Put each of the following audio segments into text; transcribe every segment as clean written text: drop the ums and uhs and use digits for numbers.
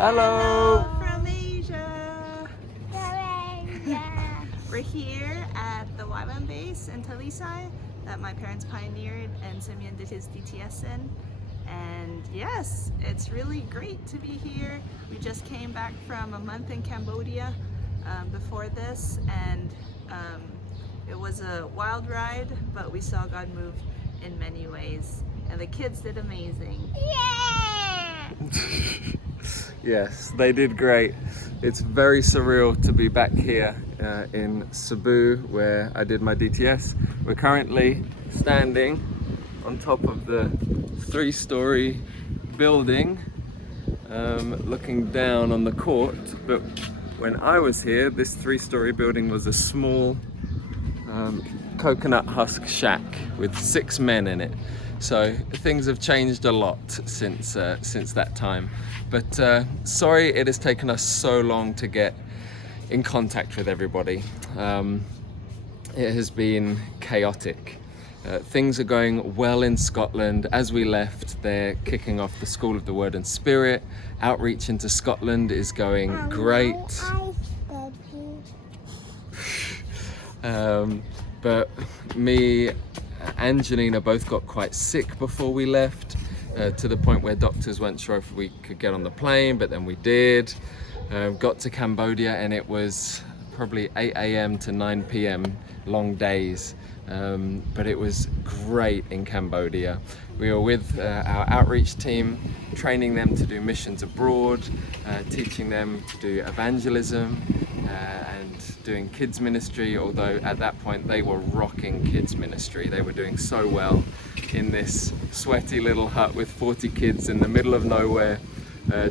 Hello! From Asia! We're here at the Y1 base in Talisay that my parents pioneered and Simeon did his DTS in. And yes, it's really great to be here. We just came back from a month in Cambodia before this, and it was a wild ride, but we saw God move in many ways. And the kids did amazing. Yeah! Yes, they did great. It's very surreal to be back here in Cebu where I did my DTS. We're currently standing on top of the 3-story building looking down on the court, but when I was here this 3-story building was a small coconut husk shack with 6 men in it. So things have changed a lot since that time. But sorry it has taken us so long to get in contact with everybody. It has been chaotic. Things are going well in Scotland. As we left, they're kicking off the School of the Word and Spirit. Outreach into Scotland is going great. But me and Janina both got quite sick before we left, to the point where doctors weren't sure if we could get on the plane, but then we did. Got to Cambodia and it was probably 8 a.m. to 9 p.m. long days, but it was great in Cambodia. We were with our outreach team, training them to do missions abroad, teaching them to do evangelism and doing kids ministry, although at that point they were rocking kids ministry. They were doing so well in this sweaty little hut with 40 kids in the middle of nowhere,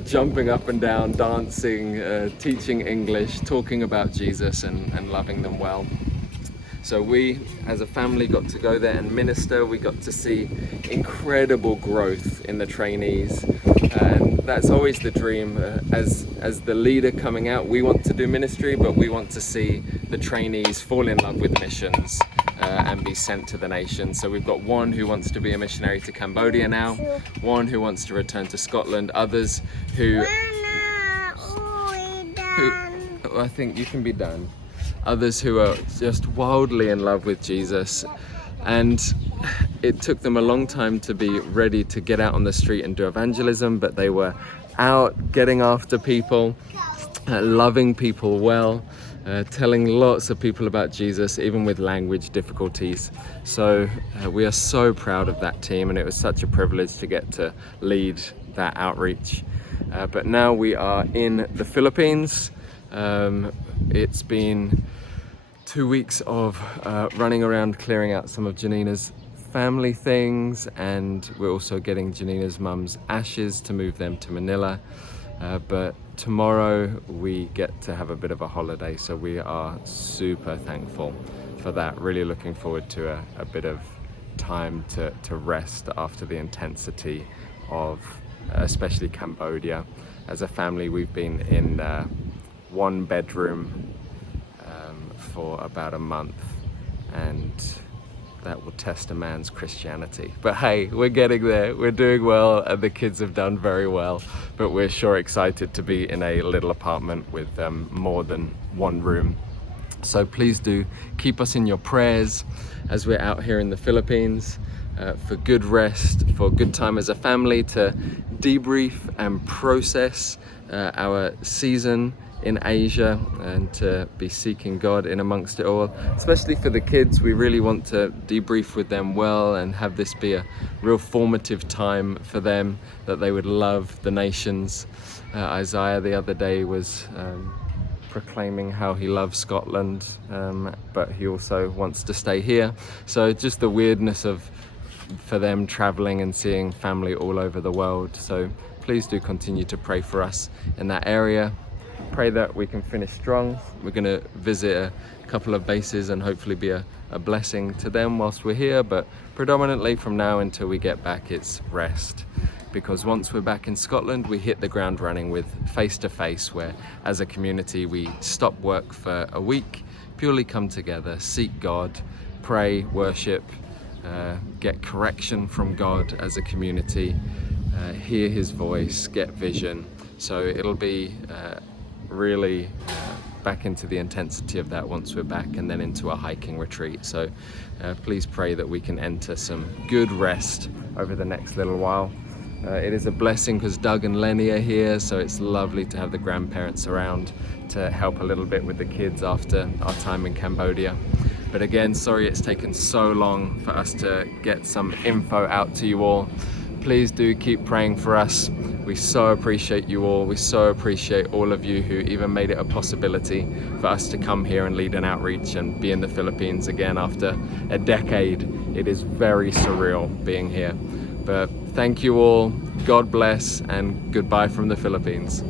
jumping up and down, dancing, teaching English, talking about Jesus and loving them well. So we as a family got to go there and minister. We got to see incredible growth in the trainees, and that's always the dream. As the leader coming out, we want to do ministry, but we want to see the trainees fall in love with missions and be sent to the nations. So we've got one who wants to be a missionary to Cambodia now, one who wants to return to Scotland, others who I think you can be done. Others who are just wildly in love with Jesus, and it took them a long time to be ready to get out on the street and do evangelism, but they were out getting after people, loving people well, telling lots of people about Jesus, even with language difficulties. So we are so proud of that team, and it was such a privilege to get to lead that outreach. But now we are in the Philippines. It's been 2 weeks of running around clearing out some of Janina's family things, and we're also getting Janina's mum's ashes to move them to Manila. But tomorrow we get to have a bit of a holiday, so we are super thankful for that. Really looking forward to a bit of time to rest after the intensity of especially Cambodia. As a family, we've been in 1 bedroom for about a month, and that will test a man's Christianity. But hey, we're getting there, we're doing well, and the kids have done very well, but we're sure excited to be in a little apartment with more than 1 room. So please do keep us in your prayers as we're out here in the Philippines, for good rest, for good time as a family to debrief and process our season in Asia, and to be seeking God in amongst it all. Especially for the kids, we really want to debrief with them well and have this be a real formative time for them, that they would love the nations. Isaiah the other day was proclaiming how he loves Scotland, but he also wants to stay here. So just the weirdness for them traveling and seeing family all over the world. So please do continue to pray for us in that area. Pray that we can finish strong. We're going to visit a couple of bases and hopefully be a blessing to them whilst we're here, but predominantly from now until we get back, it's rest. Because once we're back in Scotland, we hit the ground running with Face to Face, where as a community we stop work for a week, purely come together, seek God, pray, worship, get correction from God as a community, hear his voice, get vision, So it'll be really back into the intensity of that once we're back, and then into a hiking retreat. So please pray that we can enter some good rest over the next little while. It is a blessing because Doug and Lenny are here, so it's lovely to have the grandparents around to help a little bit with the kids after our time in Cambodia. But again, sorry it's taken so long for us to get some info out to you all. Please do keep praying for us. We so appreciate you all. We so appreciate all of you who even made it a possibility for us to come here and lead an outreach and be in the Philippines again after a decade. It is very surreal being here. But thank you all. God bless, and goodbye from the Philippines.